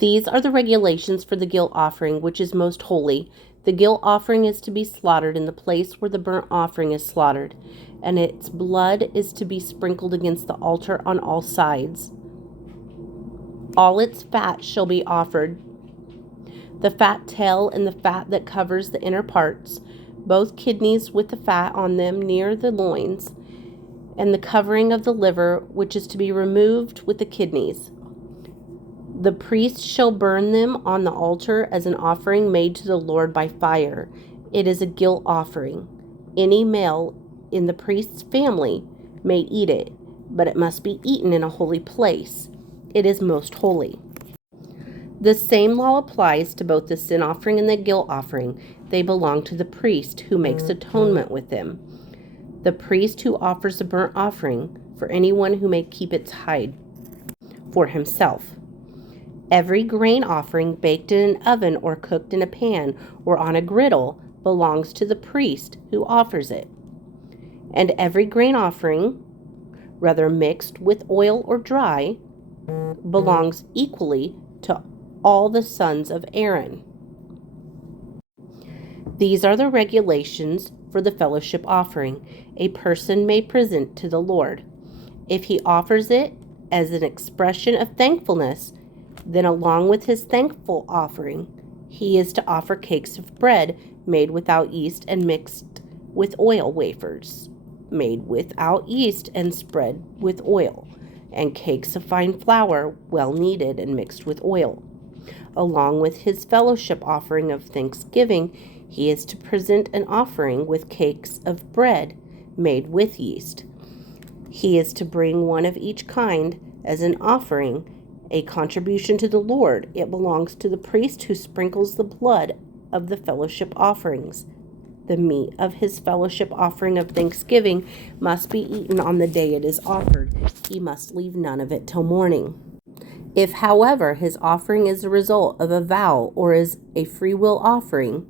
These are the regulations for the guilt offering, which is most holy. The guilt offering is to be slaughtered in the place where the burnt offering is slaughtered, and its blood is to be sprinkled against the altar on all sides. All its fat shall be offered, the fat tail and the fat that covers the inner parts, both kidneys with the fat on them near the loins, and the covering of the liver, which is to be removed with the kidneys. The priest shall burn them on the altar as an offering made to the Lord by fire. It is a guilt offering. Any male in the priest's family may eat it, but it must be eaten in a holy place. It is most holy. The same law applies to both the sin offering and the guilt offering. They belong to the priest who makes atonement with them. The priest who offers the burnt offering for anyone who may keep its hide for himself. Every grain offering baked in an oven or cooked in a pan or on a griddle belongs to the priest who offers it. And every grain offering, whether mixed with oil or dry, belongs equally to all the sons of Aaron. These are the regulations for the fellowship offering a person may present to the Lord. If he offers it as an expression of thankfulness, then along with his thankful offering, he is to offer cakes of bread made without yeast and mixed with oil, wafers made without yeast and spread with oil, and cakes of fine flour, well kneaded and mixed with oil. Along with his fellowship offering of thanksgiving, he is to present an offering with cakes of bread made with yeast. He is to bring one of each kind as an offering, a contribution to the Lord. It belongs to the priest who sprinkles the blood of the fellowship offerings. The meat of his fellowship offering of thanksgiving must be eaten on the day it is offered. He must leave none of it till morning. If, however, his offering is the result of a vow or is a free will offering,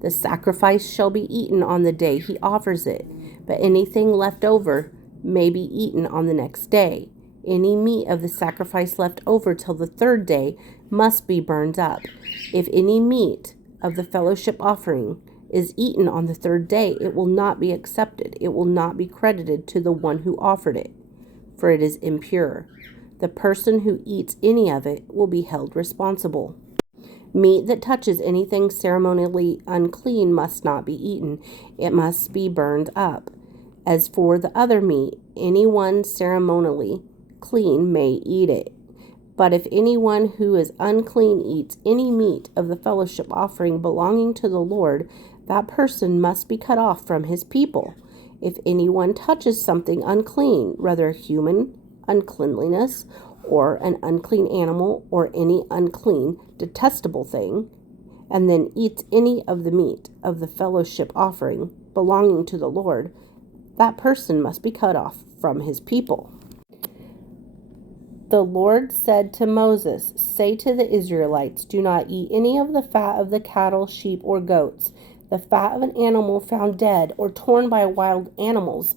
the sacrifice shall be eaten on the day he offers it, but anything left over may be eaten on the next day. Any meat of the sacrifice left over till the third day must be burned up. If any meat of the fellowship offering is eaten on the third day, it will not be accepted. It will not be credited to the one who offered it, for it is impure. The person who eats any of it will be held responsible. Meat that touches anything ceremonially unclean must not be eaten. It must be burned up. As for the other meat, anyone ceremonially clean may eat it. But if anyone who is unclean eats any meat of the fellowship offering belonging to the Lord, that person must be cut off from his people. If anyone touches something unclean, whether human uncleanliness or an unclean animal or any unclean, detestable thing, and then eats any of the meat of the fellowship offering belonging to the Lord, that person must be cut off from his people. The Lord said to Moses, "Say to the Israelites, do not eat any of the fat of the cattle, sheep, or goats. The fat of an animal found dead or torn by wild animals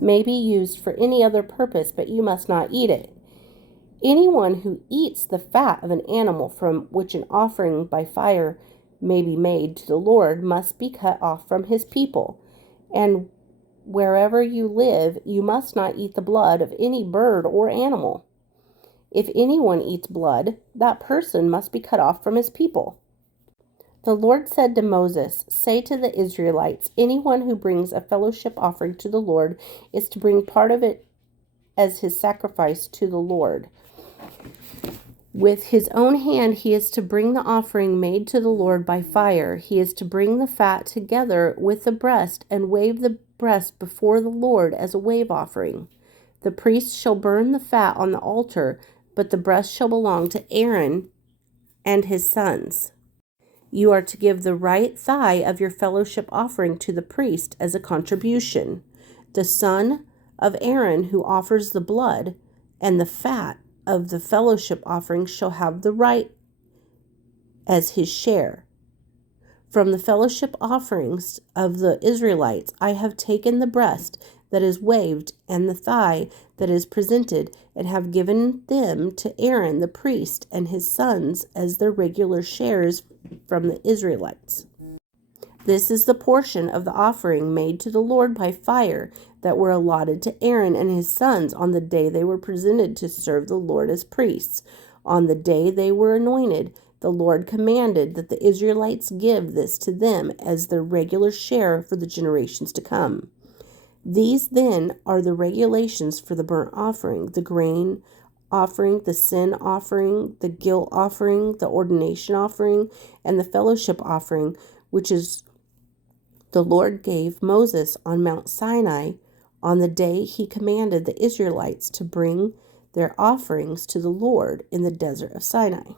may be used for any other purpose, but you must not eat it. Anyone who eats the fat of an animal from which an offering by fire may be made to the Lord must be cut off from his people. And wherever you live, you must not eat the blood of any bird or animal. If anyone eats blood, that person must be cut off from his people." The Lord said to Moses, "Say to the Israelites, anyone who brings a fellowship offering to the Lord is to bring part of it as his sacrifice to the Lord. With his own hand he is to bring the offering made to the Lord by fire. He is to bring the fat together with the breast and wave the breast before the Lord as a wave offering. The priest shall burn the fat on the altar, but the breast shall belong to Aaron and his sons. You are to give the right thigh of your fellowship offering to the priest as a contribution. The son of Aaron who offers the blood and the fat of the fellowship offering shall have the right as his share. From the fellowship offerings of the Israelites, I have taken the breast, that is waved and the thigh that is presented, and have given them to Aaron the priest and his sons as their regular shares from the Israelites. This is the portion of the offering made to the Lord by fire that were allotted to Aaron and his sons on the day they were presented to serve the Lord as priests. On the day they were anointed, the Lord commanded that the Israelites give this to them as their regular share for the generations to come. These then are the regulations for the burnt offering, the grain offering, the sin offering, the guilt offering, the ordination offering, and the fellowship offering, which is the Lord gave Moses on Mount Sinai on the day he commanded the Israelites to bring their offerings to the Lord in the desert of Sinai.